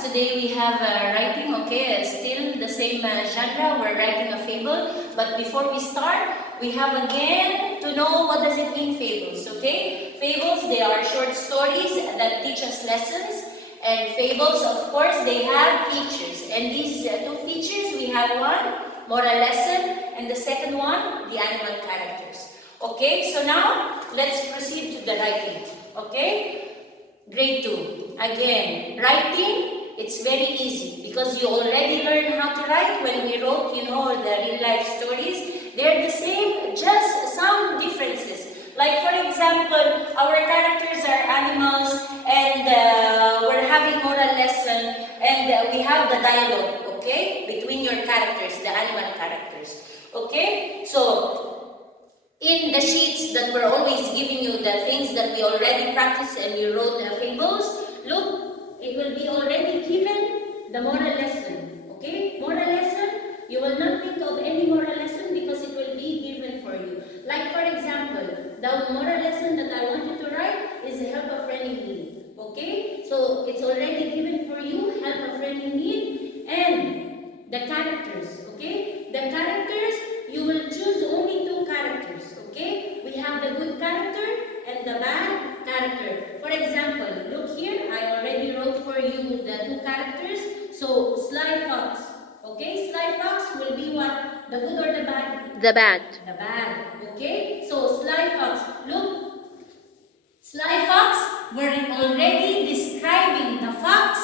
class. Today we have writing, okay, still the same genre, we're writing a fable. But before we start, we have again to know what does it mean, fables, okay? Fables, they are short stories that teach us lessons. And fables, of course, they have features. And these two features, we have one, moral lesson, and the second one, the animal characters. Okay, so now, let's proceed to the writing, okay? Grade 2. Again, writing, it's very easy because you already learned how to write when we wrote, the real life stories. They're the same, just some differences. Like for example, our characters are animals and we're having moral lesson and we have the dialogue, okay, between your characters, the animal characters. Okay, so in the sheets that we're always giving you, the things that we already practiced and you wrote the fables, look, it will be already given the moral lesson. Okay? Moral lesson, you will not think of any moral lesson because it will be given for you. Like for example, the moral lesson that I want you to write is help a friend in need. Okay? So it's already given for you, help a friend in need, and the characters. Okay? The characters, you will choose only two characters, okay? We have the good character and the bad character. For example, look here, I already wrote for you the two characters. So, Sly Fox, okay? Sly Fox will be what? The good or the bad? The bad. The bad, okay? So, Sly Fox, look. Sly Fox, we're already describing the fox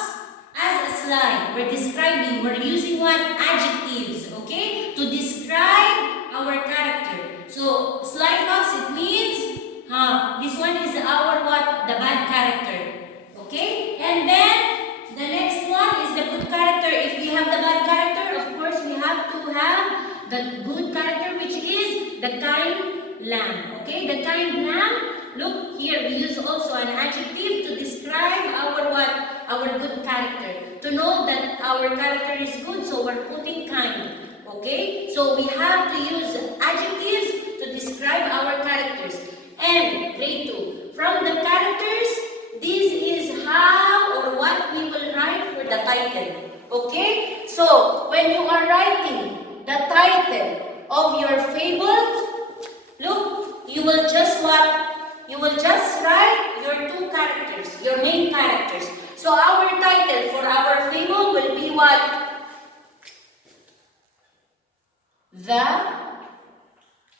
as a sly. We're using what? Adjectives, okay? To describe our character. So, Sly Fox, it means, this one is our what? The bad character. Okay? And then, the next one is the good character. If we have the bad character, of course, we have to have the good character, which is the kind lamb. Okay? The kind lamb. Look here, we use also an adjective to describe our what? Our good character. To know that our character is good, so we're putting kind. Okay? So we have to use adjectives to describe our characters. And grade 2. From the characters, this is how or what we will write for the title. Okay? So when you are writing the title of your fable, look, you will just what? You will just write your two characters, your main characters. So our title for our fable will be what? The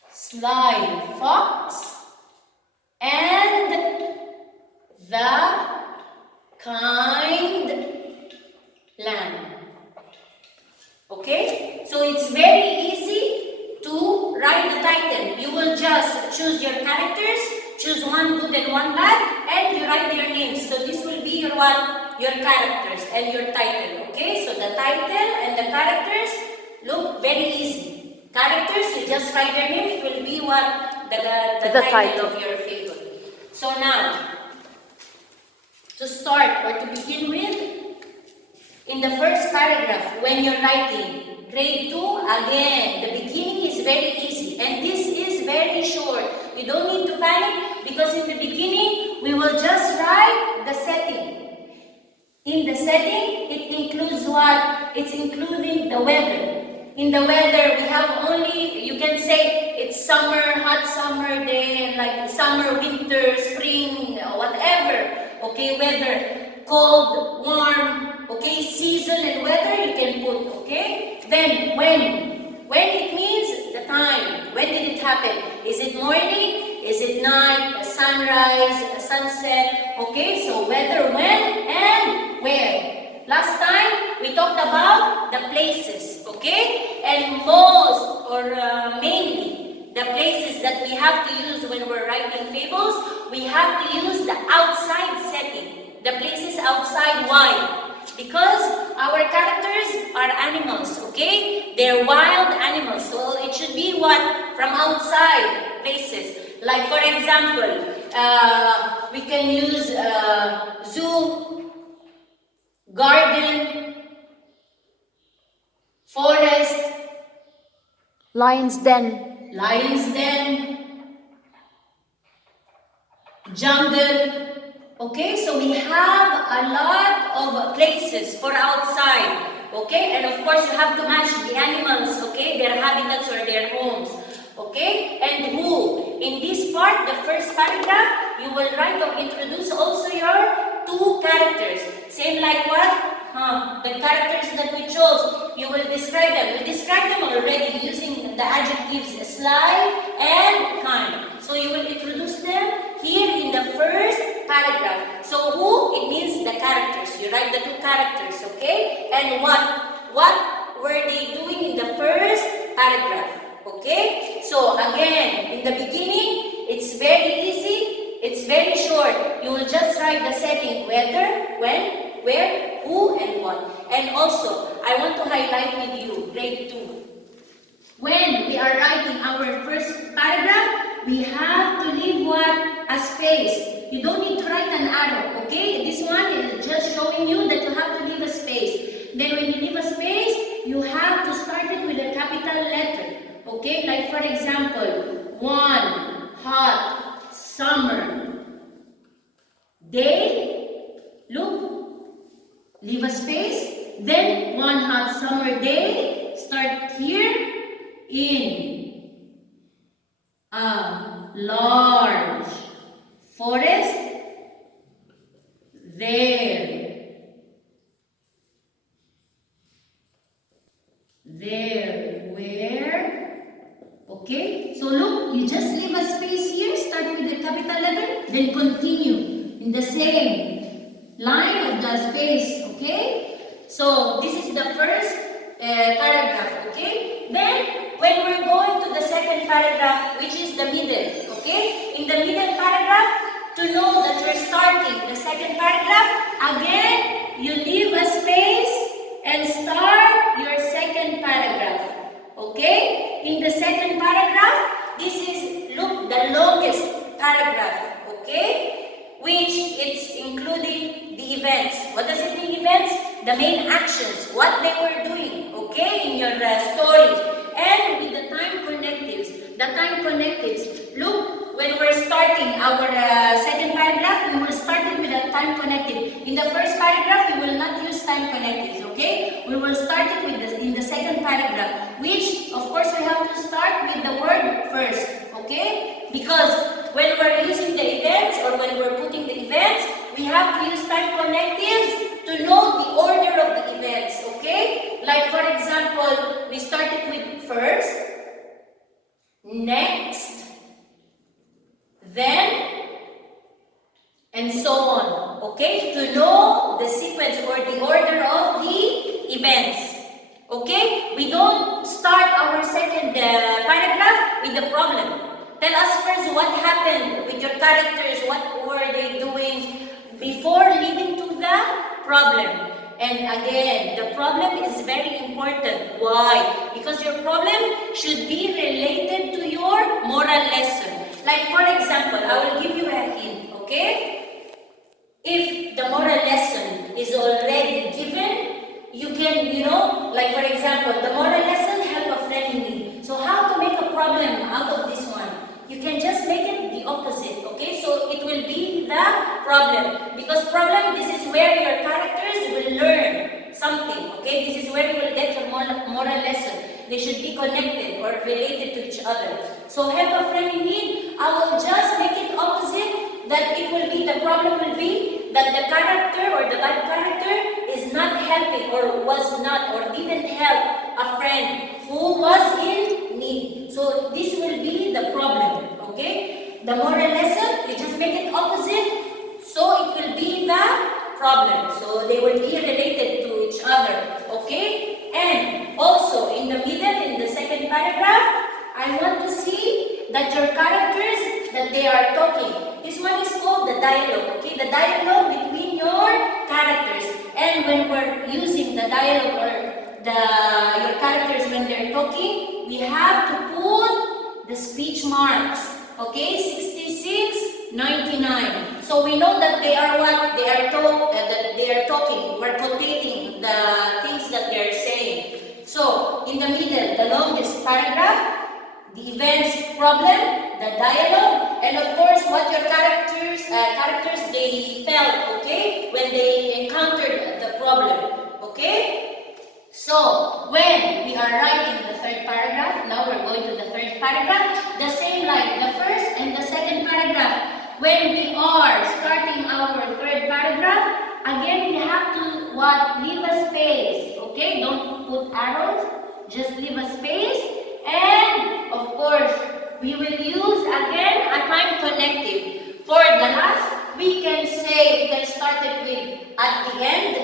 Sly Fox and the Kind Lamb. Okay? So it's very easy to write the title. You will just choose your characters, choose one good and one bad, and you write their names. So this will be your what? Your characters and your title. Okay? So the title and the characters, look, very easy. Characters, you just write their name, it will be what? The title of your fable. So now, to start or to begin with, in the first paragraph, when you're writing, grade 2, again, the beginning is very easy. And this is very short. You don't need to panic because in the beginning, we will just write the setting. In the setting, it includes what? It's including the weather. In the weather, we have only, you can say, it's summer, hot summer day, like summer, winter, spring, whatever. Okay, weather, cold, warm, okay, season and weather you can put, okay? Then, when? When it means the time. When did it happen? Is it morning? Is it night? A sunrise? A sunset? Okay, so weather, when, and where. Last time, we talked about the places, okay? And most or mainly, the places that we have to use when we're writing fables, we have to use the outside setting. The places outside, why? Because our characters are animals, okay? They're wild animals, so it should be what? From outside places. Like for example, we can use zoo, garden, forest, Lion's den. jungle, Okay, so we have a lot of places for outside. Okay, and of course you have to match the animals, okay, their habitats or their homes. Okay, and who? In this part, the first paragraph, you will write or introduce also your two characters. Same like what? The characters that we chose. You will describe them. We described them already using the adjectives sly and kind. So you will introduce them here in the first paragraph. So who? It means the characters. You write the two characters, okay? And what? What were they doing in the first paragraph? Okay? So again, in the beginning, it's very easy. It's very short. You will just write the setting, whether, when, where, who, and what. And also, I want to highlight with you, grade 2. When we are writing our first paragraph, we have to leave what? A space. You don't need to write an arrow, okay? This one is just showing you that you have to leave a space. Then when you leave a space, you have to start it with a capital letter, okay? Like for example, one hot summer day. Look, leave a space. Then one hot summer day. Start here. In a large forest, there were, okay, so look, you just leave a space here, start with the capital letter, then continue in the same line of the space, okay? So this is the first paragraph, okay? Then when we're going to the second paragraph, which is the middle, okay? In the middle paragraph, to know that you're starting the second paragraph, again, you leave a space and start your second paragraph, okay? In the second paragraph, this is, look, the longest paragraph, okay? Which it's including the events. What does it mean, events? The main actions, what they were doing, okay, in your story. And with the time connectives. The time connectives, look, when we're starting our second paragraph, we will start it with a time connective. In the first paragraph, we will not use time connectives, okay? We will start it with in the second paragraph, which, of course, we have to start with the word first, okay? Because when we're using the events or when we're putting the events, we have to use time connectives to know the order of the events, okay? Like for example, we started with first, next, then, and so on, okay? To know the sequence or the order of the events, okay? We don't start our second paragraph with the problem. Tell us first what happened with your characters, what were they doing before leading to the problem. And again, the problem is very important. Why? Because your problem should be related to your moral lesson. Like for example, I will give you a hint, okay? If the moral lesson is already given, you can, like for example, the moral lesson, help a friend in need. So how to make a problem out of this one? You can just make it the opposite, okay? So it will be the problem. Because problem, this is where your characters will learn something, okay? This is where you will get your moral lesson. They should be connected or related to each other. So help a friend in need, I will just make it opposite, that it will be, the problem will be that the character or the bad character is not helping or was not or didn't help a friend who was in need. So this will be the problem, okay? The moral lesson, you just make it opposite, so it will be the problem. So they will be related to each other, okay? And also in the middle, in the second paragraph, I want to see that your characters, that they are talking. This one is called the dialogue, okay? The dialogue between your characters. And when we're using the dialogue or your characters when they're talking, we have to put the speech marks, okay? 66, 99. So we know that they are what? They are talking. We're quotating the things that they're saying. So in the middle, the longest paragraph, the events, problem, the dialogue, and of course what your characters they felt, okay, when they encountered the problem, okay? So when we are writing the third paragraph, now we're going to the third paragraph, the same like the first and the second paragraph. When we are starting our third paragraph, again we have to what? Leave a space, okay? Don't put arrows, just leave a space, and of course we will use again a time connective. For the last, we can say, we can start it with at the end,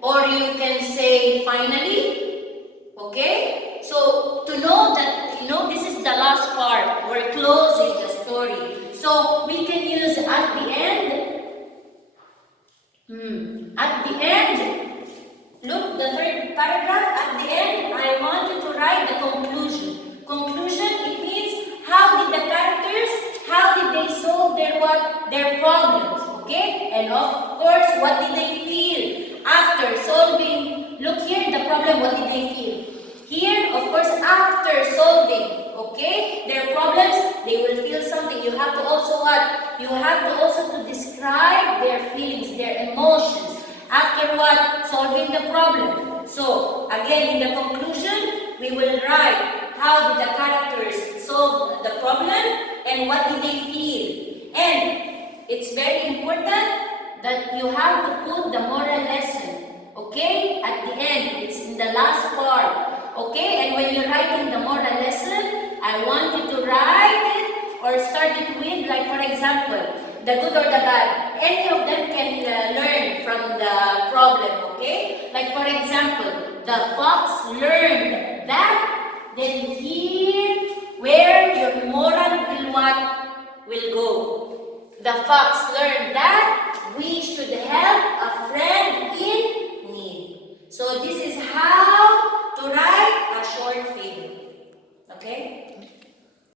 or you can say finally, okay? So to know that, this is the last part, we're closing the story. So we can use at the end. At the end, look, the third paragraph, at the end, I want you to write the conclusion. Conclusion, it means how did the characters, how did they solve their problems, okay? And of course, what did they feel after solving? Look here, the problem, what did they feel? Here, of course, after solving, okay, their problems, they will feel something. You have to also what? You have to also to describe their feelings, their emotions. After what? Solving the problem. So, again, in the conclusion, we will write how did the characters solve the problem and what did they feel. And it's very important that you have to put the moral lesson, okay, at the end. It's in the last part. Okay, and when you're writing the moral lesson, I want you to write it or start it with, like for example, the good or the bad. Any of them can learn from the problem, okay? Like for example, the fox learned that, then here, where your moral will what? Will go. The fox learned that we should help a friend in need. So this is how to write a short fable. Okay?